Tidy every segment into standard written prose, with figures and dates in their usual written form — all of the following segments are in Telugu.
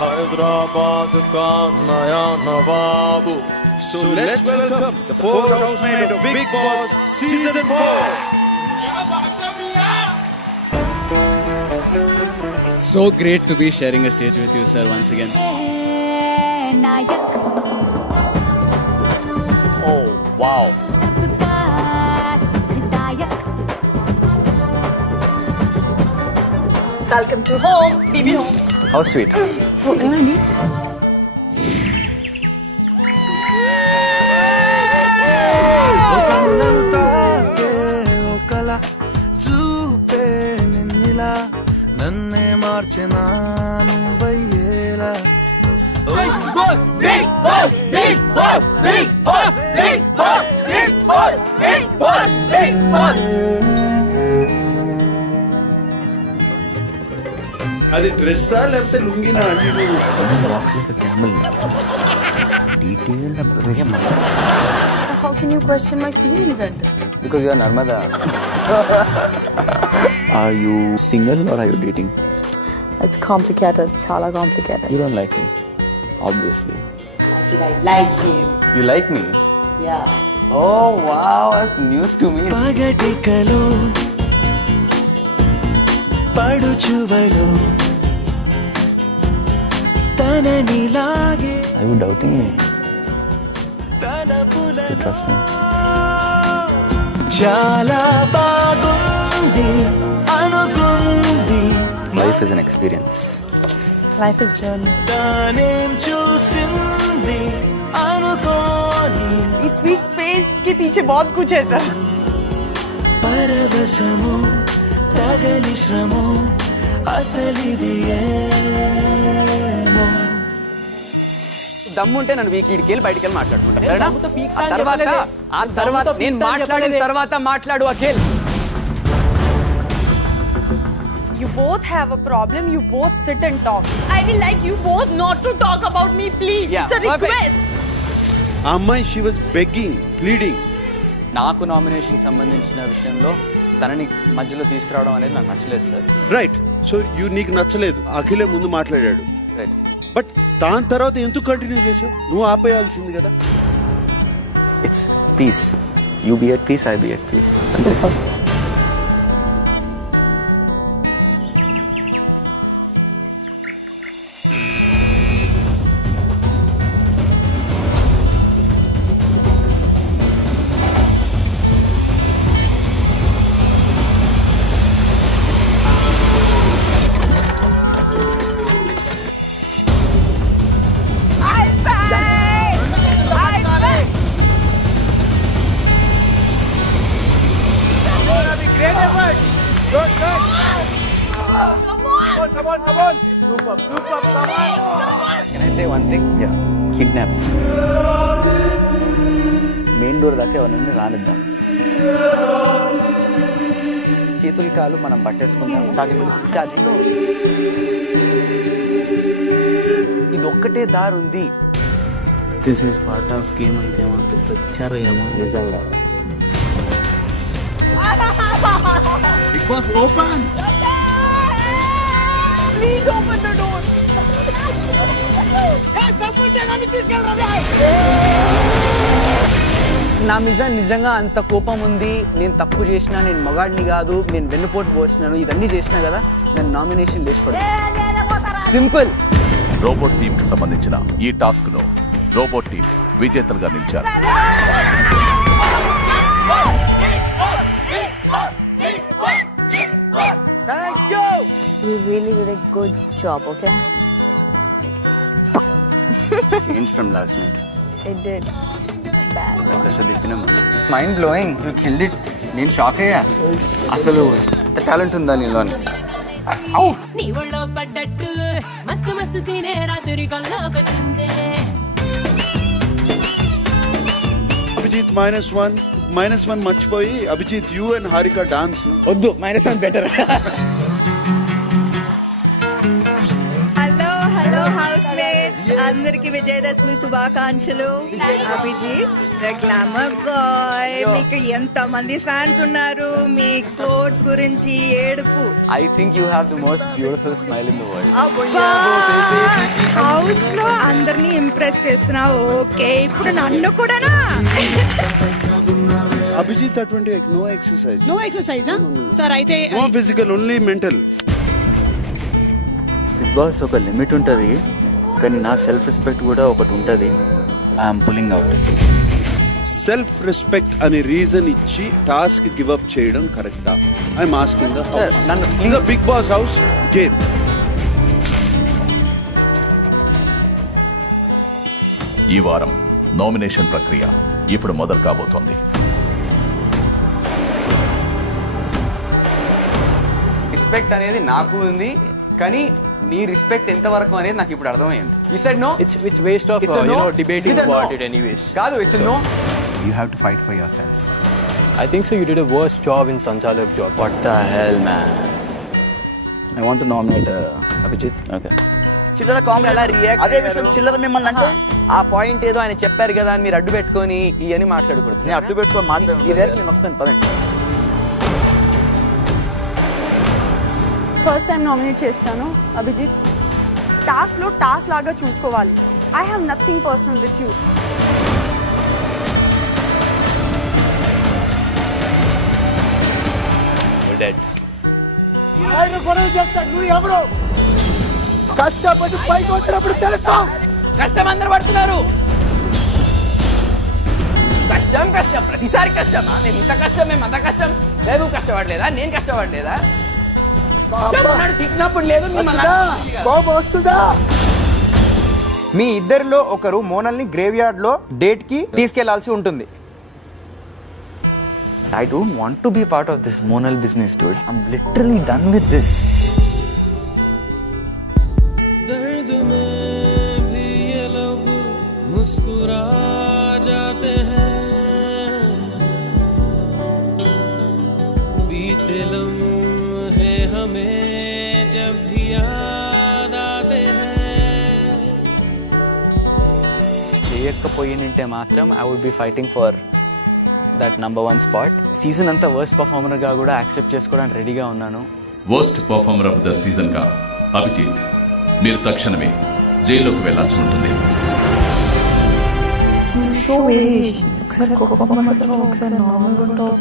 हैदराबाद का नया नवाब. So let's welcome the four housemates of Big Boss Season 4. So great to be sharing a stage with you, sir, once again. Oh, wow. Welcome to home, baby home. How sweet. నన్నే మార్చిన నువ్వయ్యేలా Big boss, big boss, big boss, big boss, big boss, big boss, big boss, big boss. అది డ్రెస్సా లేకపోతే లుంగినా అంటే walks like a camel. Detailed observation. How can you question my feelings at this? Because you are Narmada. Are you single or are you dating? It's complicated, chala complicated. You don't like me, obviously. I said I like him. You like me? Yeah. Oh, wow, that's news to me. పగటికలో పడుచువలో తననిలాగే Are you doubting me? You trust me? చాలా బాగుంది అనుకుంది Life is an experience. Life is journey. తానేం చూసింది అనుకోని इस स्वीट फेस के पीछे बहुत कुछ है सर. పరవశము తగలి శ్రము అసలిది ఏమో దమ్ముంటే నన్ను వీకిడికి వెళ్ళి బయటికి వెళ్ళి మాట్లాడుకుంటా ఆ తర్వాత నేను మాట్లాడిన తర్వాత మాట్లాడు Akhil. You both have a problem. You both sit and talk. I will like you both not to talk about me, please. Yeah, it's a perfect. request. ఆ అమ్మాయి షీ వాజ్ బెగ్గింగ్ ప్లీడింగ్. నాకు నామినేషన్ సంబంధించిన విషయంలో తనని మధ్యలో తీసుకురావడం అనేది నాకు నచ్చలేదు సార్. రైట్. సో నీకు నచ్చలేదు, అఖిలే ముందు మాట్లాడాడు. రైట్. బట్ దాని తర్వాత ఎందుకు కంటిన్యూ చేసావు? నువ్వు ఆపేయాల్సింది కదా. It's peace. You be at peace, I be at peace. Can I say one thing? Yeah. Kidnap. Main door దాకా ఎవరిని రానిద్దాం. చేతులు కాలు మనం పట్టేసుకుందాం. ఛార్జింగ్ ఇది ఒక్కటే దారి ఉంది. This is part of game అయితే మాత్రం తెచ్చారు ఏమో నిజంగా. It was open. Please open the door. నా మీద నిజంగా అంత కోపం ఉంది. నేను తప్పు చేసినా, నేను మగాడిని కాదు, నేను వెన్నుపోటు పోసినాను, ఇవన్నీ చేసినా కదా నేను నామినేషన్ లేచిపడి. సింపుల్. రోబోట్ టీమ్ కి సంబంధించిన ఈ టాస్క్ లో రోబోట్ టీం విజేతలుగా నిలిచారు. Thank you. You really did a good job, okay? Changed from last night. It did. Bad. దశ తిప్పినాం. Mind blowing. You killed it. నేను షాక్ అయ్యా. అసలు ఎంత టాలెంట్ ఉందా నీలో. నీ ఒళ్ళో పడ్డట్టు మస్తు మస్తు సీనే రాత్రి కల్లోకొచ్చిందే. అభిజిత్ -1 మర్చిపోయి Abhijeet you and Harika dance. వద్దు, -1 బెటర్. Hello, housemates. అందరికి విజయదశమి శుభాకాంక్షలు. అభిజిత్ ద గ్లామర్ బాయ్, మీకు ఎంత మంది ఫ్యాన్స్ ఉన్నారు, మీ కోట్స్ గురించి ఏడుపు. I think you have the most beautiful smile in the world. House లో అందరినీ ఇంప్రెస్ చేస్తున్నావు. ఓకే, ఇప్పుడు నన్ను కూడానా? అభిజిత్ అటువంటి no exercise. No exercise sir. అయితే no physical, only mental. Bigg Boss ఒక లిమిట్ ఉంటుంది, కానీ నా సెల్ఫ్ రెస్పెక్ట్ కూడా ఒకటి ఉంటుంది. I'm pulling out. Self respect అనే రీజన్ ఇచ్చి టాస్క్ గివ్ అప్ చేయడం కరెక్టా? I'm asking the house. నన్ను బిగ్ బాస్ హౌస్ గేమ్. ఈ వారం నామినేషన్ ప్రక్రియ ఇప్పుడు మొదలు కాబోతోంది. రెస్పెక్ట్ అనేది నాకు ఉంది, కానీ నీ రెస్పెక్ట్ ఎంత వరకు అనేది నాకు ఇప్పుడు అర్థమైంది. You said no. It's waste of debating about it anyways. కాదు, it's no. You have to fight for yourself. I think so. You did a worse job in Sanchalak job. What the hell, man? I want to nominate Abhijit. Okay. చిల్లర కామెడీ అలా రియాక్ట్ అదే విషయం చిల్లర మిమ్మల్ని అంటే ఆ పాయింట్ ఏదో ఆయన చెప్పారు కదా అని మీరు అడ్డు పెట్టుకొని ఇవన్నీ మాట్లాడకూడదు. నేను అడ్డు పెట్టుకొని మాట్లాడాను. ఇదే నేను వస్తాను, పదండి. ఫస్ట్ టైం నామినేట్ చేస్తాను అభిజిత్. టాస్క్లో టాస్క్ లాగా చూసుకోవాలి. I have nothing personal with you. కష్టపడి పైకి వచ్చినప్పుడు తెలుసు. కష్టం అందరు పడుతున్నారు. కష్టం కష్టం ప్రతిసారి కష్టమా? మేము ఇంత కష్టం, మేము అంత కష్టం. మేము కష్టపడలేదా? నేను కష్టపడలేదా? తిట్టినప్పుడు లేదు. మీ ఇద్దరిలో ఒకరు మోనల్ని గ్రేవ్ యార్డ్ లో డేట్ కి తీసుకెళ్లాల్సి ఉంటుంది. I don't want to be part of this Monal business, dude. I'm literally done with this. दर्द में भी ये लोग मुस्कुरा जाते हैं, बीते लम्हे हमें जब भी याद आते हैं. చేయకపోయినంటే మాత్రం I would be fighting for that number 1 spot. Season అంతా వర్స్ట్ పర్ఫార్మర్ గా కూడా యాక్సెప్ట్ చేసుకోవడానికి రెడీగా ఉన్నాను. Worst performer of the season గా అభిజిత్, మీరు తక్షణమే జైల్లోకి వెళ్లాల్సి ఉంటుంది.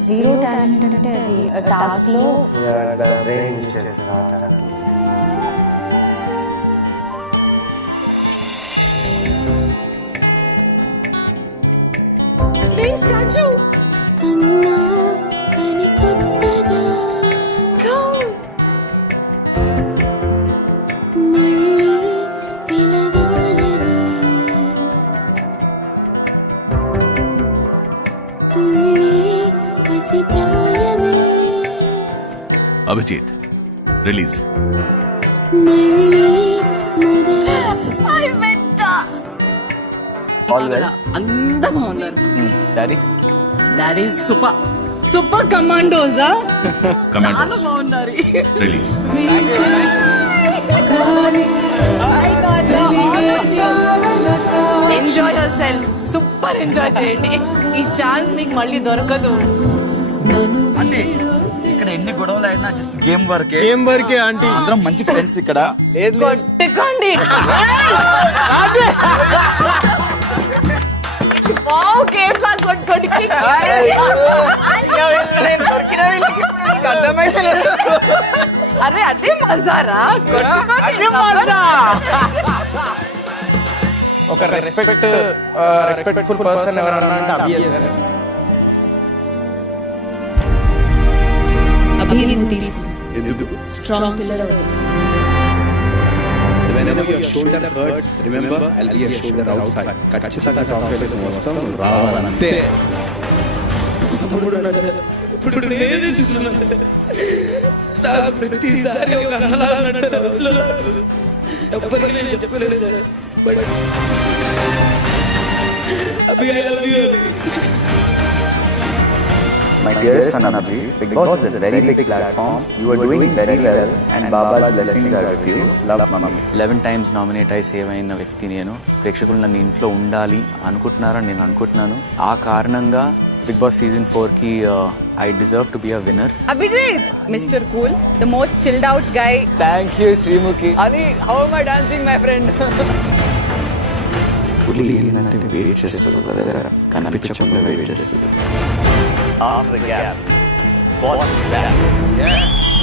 జీరో టాలెంట్ అంటే అది టాస్క్ లో స్టాచ్యూ అమ్మా అని కొత్తగా మళ్ళీ పిలవాలని తుళ్ళి పసి ప్రాయమే. అభిజిత్ రిలీజ్. మళ్ళీ అందమా ఉన్నారు. డాడీ సూపర్ సూపర్ కమాండోసా కమాండోస్ బాగున్నారు. Release. Enjoy your self. Super enjoy చేయండి. ఈ ఛాన్స్ మీకు మళ్ళీ దొరకదు. అంటే ఇక్కడ ఎన్ని గొడవలు అయినా జస్ట్ గేమ్ వరకే. ఆంటీ. అందరం మంచి ఫ్రెండ్స్ ఇక్కడ. కొట్టుకోండి. గేమ్ లా కొట్టుకోండి. అరే అదే మజారా. ఒక రెస్పెక్ట్ఫుల్ పర్సన్ ఎవరన్నా అభివృద్ధి తీసుకు స్ట్రాంగ్ పిల్లర్ అవుతుంది. Whenever your shoulder hurts, remember, I'll be a shoulder outside. ఖచ్చితంగా టాప్ ఫైవ్‌లోకి వస్తాం, రావాలంతే. తమ్ముడు ఉన్నాడు సార్. ఇప్పుడు నేను చూస్తున్నాను సార్. నాకు ప్రతిసారి ఒక అన్నలా ఉన్నాడు సార్. అసలు ఎవ్వరికి నేను చెప్పలేదు sir. But Abhi I love you. My dearest son Abhijit, Big Boss is a very big platform. You are doing very well and Baba's blessings are with you. Love, Mummy. 11 times nominate అయి సేవ్ అయిన వ్యక్తి నేను. ప్రేక్షకులు నన్ను ఇంట్లో ఉండాలి అనుకుంటున్నారని నేను అనుకుంటున్నాను. ఆ కారణంగా బిగ్ బాస్ సీజన్ 4కి I deserve to be a winner. Abhijit, Mr. Cool, the most chilled out guy. Thank you, Srimuki. Ali, how am I dancing, my friend? పులి ఏంటంటే వెయిట్ చేస్తుంది ఒక దగ్గర, కనిపించకుండా వెయిట్ చేస్తుంది. After the gap, boss back. Yeah.